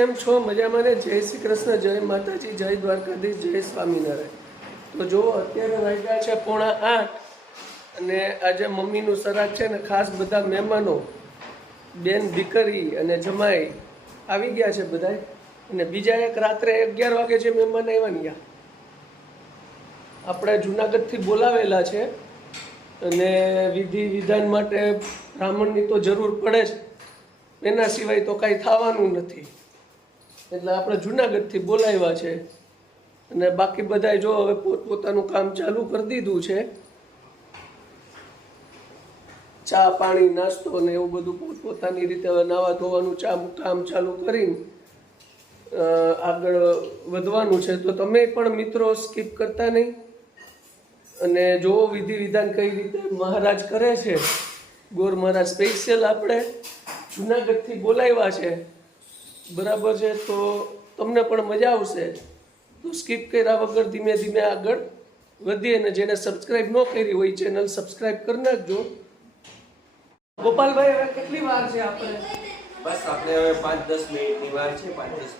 કેમ છો? મજામાં ને? જય શ્રી કૃષ્ણ, જય માતાજી, જય દ્વારકાધીશ, જય સ્વામિનારાયણ। તો જો અત્યારે વાગ્યા છે 7:45 અને આજે મમ્મીનું શ્રાદ્ધ છે ને ખાસ બધા મહેમાનો બેન દીકરી અને જમાઈ આવી ગયા છે બધા, અને બીજા એક રાત્રે 11 વાગે જે મહેમાન આવ્યા ને આપણે જુનાગઢથી બોલાવેલા છે, અને વિધિ વિધાન માટે બ્રાહ્મણની તો જરૂર પડે જ, એના સિવાય તો કાંઈ થવાનું નથી, એટલે આપણે જુનાગઢથી બોલાવ્યા છે। અને બાકી બધા જો હવે પોતપોતાનું કામ ચાલુ કરી દીધું છે, ચા પાણી નાસ્તો ને એવું બધું પોતપોતાની રીતે હવે નાવા ધોવાનું કામ ચાલુ કરીને આગળ વધવાનું છે। તો તમે પણ મિત્રો સ્કીપ કરતા નહીં અને જો વિધિ વિધાન કઈ રીતે મહારાજ કરે છે। ગોર મહારાજ સ્પેશિયલ આપણે જુનાગઢથી બોલાવ્યા છે, બરાબર છે, તો તમને પણ મજા આવશે। તો સ્કીપ કર્યા વગર ધીમે ધીમે આગળ વધીએ, અને જેને સબસ્ક્રાઈબ ન કરી હોય ચેનલ સબસ્ક્રાઈબ કરી નાખજો। ગોપાલભાઈ, હવે કેટલી વાર છે આપણે? બસ આપણે હવે 5-10 મિનિટની વાર છે,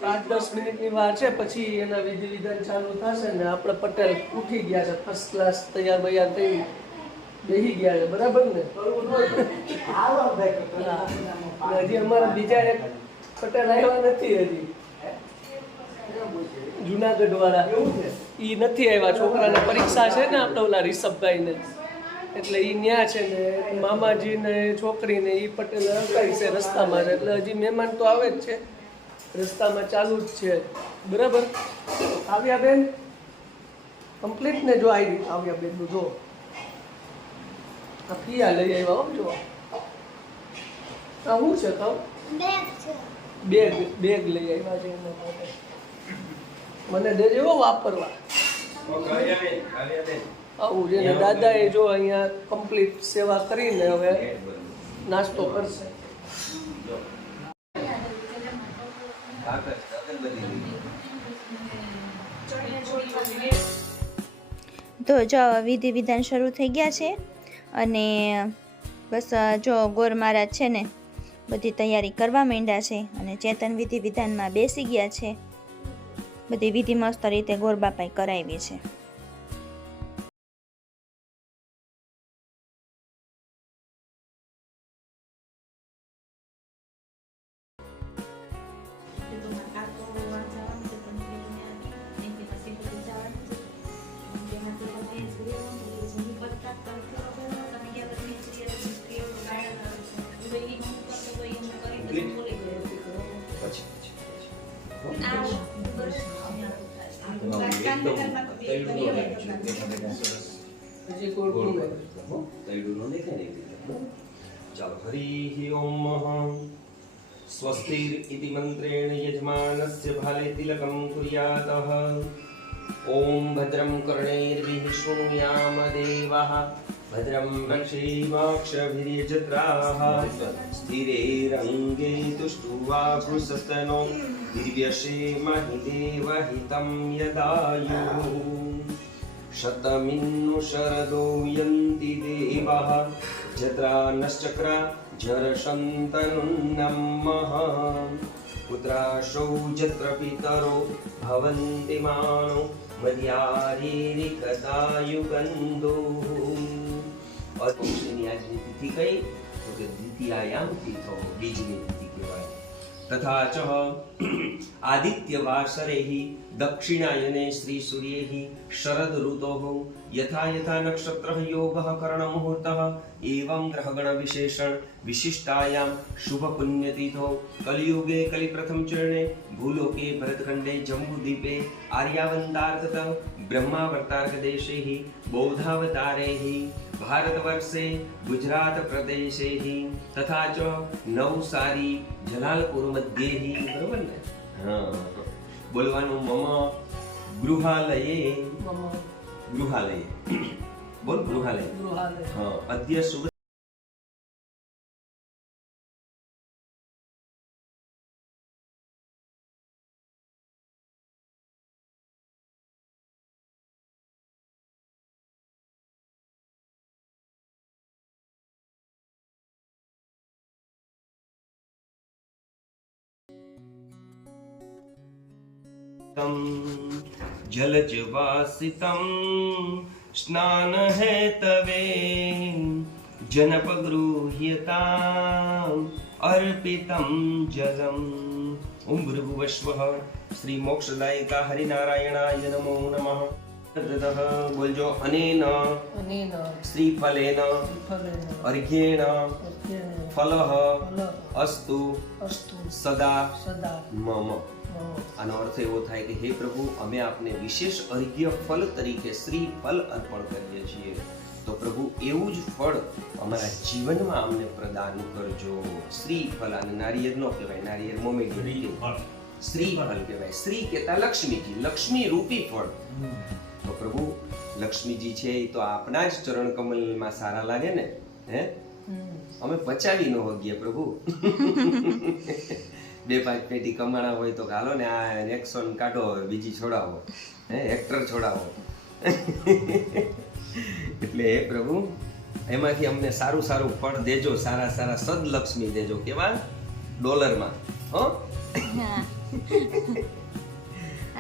5-10 મિનિટની વાર છે, પછી એના વિધિ વિધાન ચાલુ થશે ને આપણે પટેલ ઉઠી ગયા છે, ફર્સ્ટ ક્લાસ તૈયાર બૈયાર થઈ બેસી ગયા છે, બરાબર ને? હજી અમારા બીજા એક પટેલ આવ્યા નથી, હજી જુનાગઢ વાળા ઈ નથી આવ્યા, છોકરાને પરીક્ષા છે ને આપણે ઓલા રિષભભાઈ ને, એટલે ઈ ન્યા છે ને મામાજી ને છોકરીને ઈ પટેલ હકાઈ છે રસ્તામાં છે, એટલે હજી મહેમાન તો આવે જ છે, રસ્તામાં ચાલુ જ છે, બરાબર? આવ્યા બેન કમ્પ્લીટ ને? જો આવી આવ્યા બેન નું જો આ પિયા લઈ આવ્યા હો, જો આ શું છે કહું? બેગ લઈ આવ્યા છે એના માટે, મને દેજો વાપરવા આવું છે ને। દાદાએ જો અહીંયા કમ્પ્લીટ સેવા કરીને હવે નાસ્તો કરશે। તો જો વિધિ વિધાન શરૂ થઈ ગયા છે, અને બસ જો ગોર મહારાજ છે ને બધી તૈયારી કરવા માંડ્યા છે, અને ચેતન વિધિ વિધાનમાં બેસી ગયા છે, બધી વિધિ મસ્ત રીતે ગોર બાપાએ કરાવી છે। ચાલો, હરિ ઓમ સ્વસ્તિર ઇતિ મંત્રેણ યજમાનસ્ય ભાલે તિલકમ કુર્યાતઃ। ઓમ ભદ્રમ કર્ણૈર્વિઃ શૃણુયામ દેવાઃ, ભદ્રમ રક્ષેમાક્ષભિર્યજત્રાઃ, સ્થિરૈરંગે તુષ્ટુવાભૃસસ્તનો દિવ્યશેમહિ દેવહિतं યદાયુः। शतमिन्नु शरदो यन्ति देवाः, जत्रानश्चक्रा जरशन्तनुन्नमः। पुत्राशौ जत्र पितरो भवन्ति मानो, मर्यारीरिकदायुगन्धुः। और पुरुषनी आज तिथि कई तो कि द्वितीयायाम तिथो बीजनी तिथि कहेवाय। तथा च आदित्यवासरे हि दक्षिणायने श्री सूर्ये शरद ऋतोः यथा यथा नक्षत्रः योगः करणमुहूर्तः एवं ग्रहगण विशेषण विशिष्टायां शुभ पुण्यतिथौ कलियुगे कलिप्रथम चरणे भूलोके भरतखंडे जम्बूद्वीपे आर्यावन्तार्कत ब्रह्मावर्तार्कदेशे हि बौद्धावतारे हि भारतवर्षे गुजरात प्रदेशे हि तथा च नवसारी जलालपुर मध्ये हि। बरोबर ने? हाँ, बोलવાનું મમ ગૃહાલયે, ગૃહાલયે બોલ, ગૃહાલય। हाँ, अद्य शुभ तम जलजवासितं स्नान है तवे जनपगृह्यताम् अर्पितं जलम् ओम भृगुवस्वः श्री मोक्षदायिका हरिनारायणाय नमो नमः ततः बोलजो अनेन અનેન श्रीफलेन ફલેન अर्घ्येण અર્ઘ્યેન फलः ફલઃ अस्तु અસ્તુ सदा સદા मम મમ. આનો અર્થ એવો થાય કે હે પ્રભુ અમે આપને વિશેષ અર્ઘ્ય ફલ તરીકે શ્રી ફલ અર્પણ કરીએ છીએ તો પ્રભુ એવું જ ફળ અમારા જીવનમાં અમને પ્રદાન કરજો શ્રી ફલ અને નારિયેળ નો કહેવાય નારિયેળ મોમેડી શ્રી ફલ કહેવાય શ્રી કહેતા લક્ષ્મીજી લક્ષ્મી રૂપી ફળ તો પ્રભુ લક્ષ્મીજી છે એ તો આપના જ ચરણ કમલમાં સારા લાગે ને હે અમે પચાવી ન હોગીએ પ્રભુ 2-5 પેટી કમાણા હોય તો હાલો ને આ નેક્સોન કાઢો બીજી છોડાવો હે હેક્ટર છોડાવો એટલે હે પ્રભુ એમાંથી અમને સારું સારું ફળ દેજો સારા સારા સદલક્ષ્મી દેજો કેવા ડોલરમાં હો હા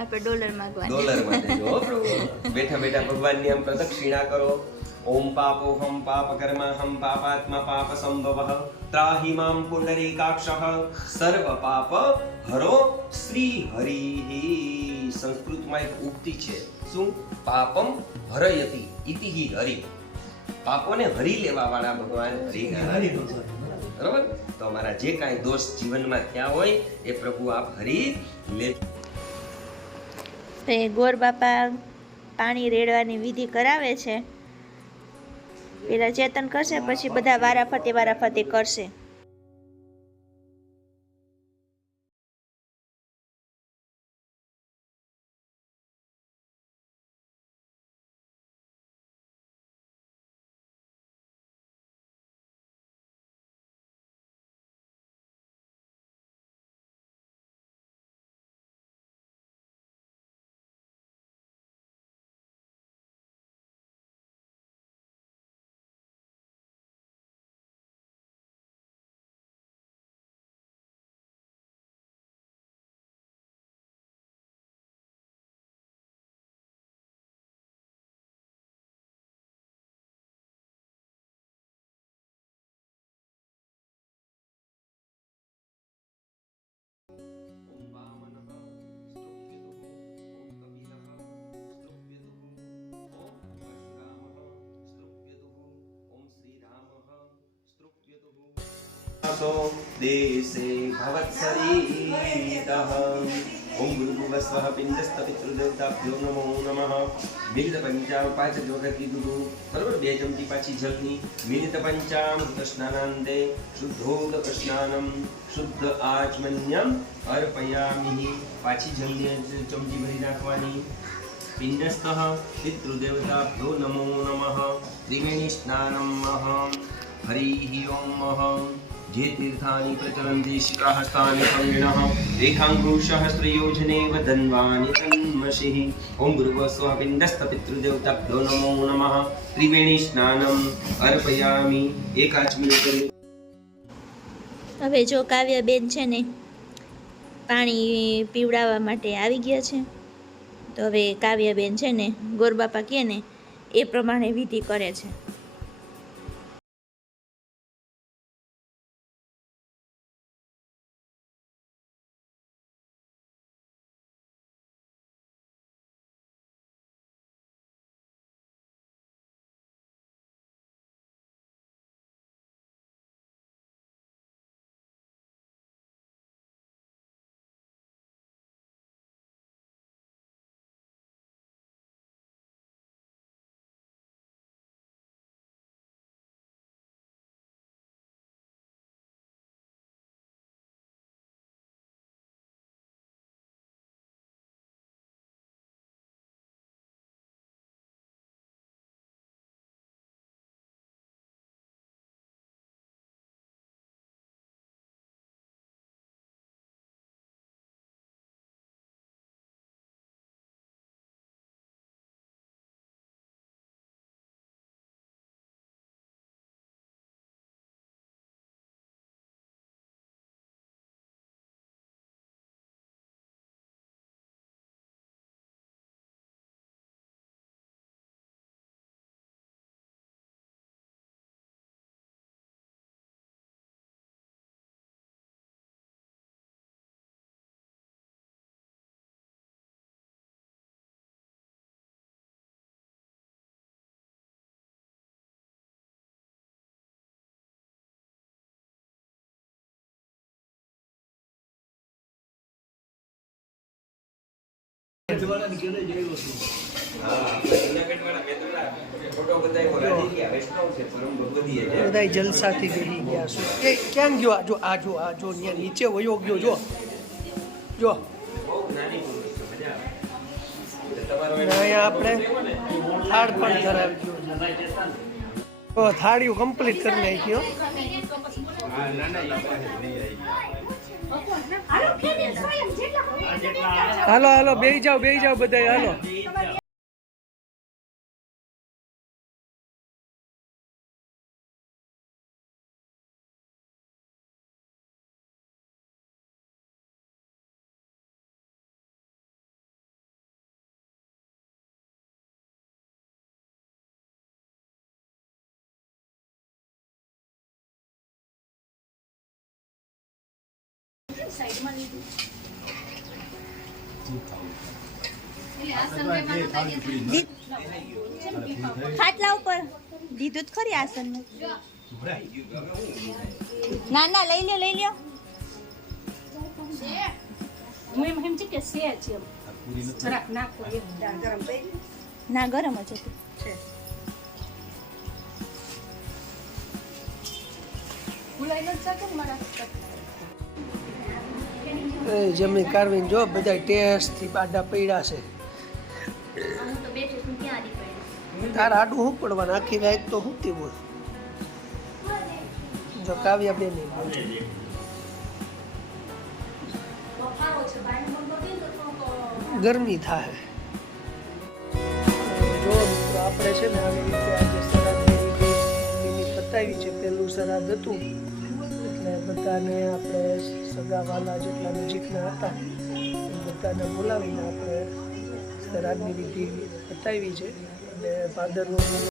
આપણે ડોલર માંગવાના ડોલરમાં દેજો હો પ્રભુ બેઠા બેઠા ભગવાનની આમ પ્રદક્ષિણા કરો ओम पापोहम पाप कर्म हम पापात्मा पाप संभव त्राहि मां पुंडरीकाक्षः सर्व पाप हरो श्री हरि સંસ્કૃતમાં એક ઉક્તિ છે શું પાપમ હરયતિ ઇતિ હિ હરિ પાપોને હરી લેવા વાળા ભગવાન હરિનારાયણ બરોબર તો અમારા જે કાંઈ દોષ જીવનમાં થયા હોય એ પ્રભુ આપ હરી લે તો એ ગોર બાપા પાણી રેડવાની વિધિ કરાવે છે પેલા ચેતન કરશે પછી બધા વારાફરતી કરશે देशे भवत्सरितः ओम गुरुभुवस्वः पिंडस्तपितृदेवताभ्यो नमो नमः मिलित पंचाम 5 વખત કીધું બરાબર 2 ચમચી પાછી જલની મિલિત પંચામૃત સ્નાનાંતે શુદ્ધોદક સ્નાનમ શુદ્ધ આચમન્યમ અર્પયામિ પાછી જલની ચમચી ભરી નાખવાની પિંડસ્તઃ પિતૃદેવતાભ્યો નમો નમઃ ત્રિવેણી સ્નાનમ અહં હરિ ઓમ અહં જે તીર્થાની પ્રચલન્તિ શિખાહસ્તાनि પંગિણઃ રેખાંગુસહસ્રયોજને વદન્વાનિ તન્મસિઃ ઓમ ભૃગવસ્વઃ પિંડસ્થ પિતૃદેવતાભ્યો નમો નમઃ ત્રિવેણી સ્નાનમ અર્પયામિ એકાચમી કરી. હવે જો કાવ્યબેન છે ને પાણી પીવડાવવા માટે આવી ગયા છે તો હવે કાવ્યબેન છે ને ગોરબાપા કહે ને એ પ્રમાણે વિધિ કરે છે. બધા જલસાથી બેસી ગયા છે. એ ક્યાં ગયો? આ જો ત્યાં નીચે વયો ગયો. જો અહીંયા આપણે થાળ પણ ધરાવી ગયો. તો થાળીઓ કમ્પ્લીટ કરી નાખ્યો. હાલો બેહી જાઓ બધા હાલો. ખાટલા ઉપર દીધું જ ખરી આસન ના લઈ લ્યો ના ગરમ જ હતું. જમી કારવીને જો બધા ટેસ્ટથી બાડા પડ્યા છે. તારા આડું શું પડવાનું? આખી રાત તો હુંતી બોલ. જો કાવ્યા બેન ગરમી થાય. જો મિત્રો આપણે છે ને આવી રીતે આજે શ્રાદ્ધની પતાવી છે. પહેલું શ્રાદ્ધ હતું એટલે બધાને આપણે સગાવાલા જેટલા નજીકના હતા બધાને બોલાવીને આપણે શ્રાદ્ધની વિધિ પતાવી છે. અને ભાદરવો મહિનો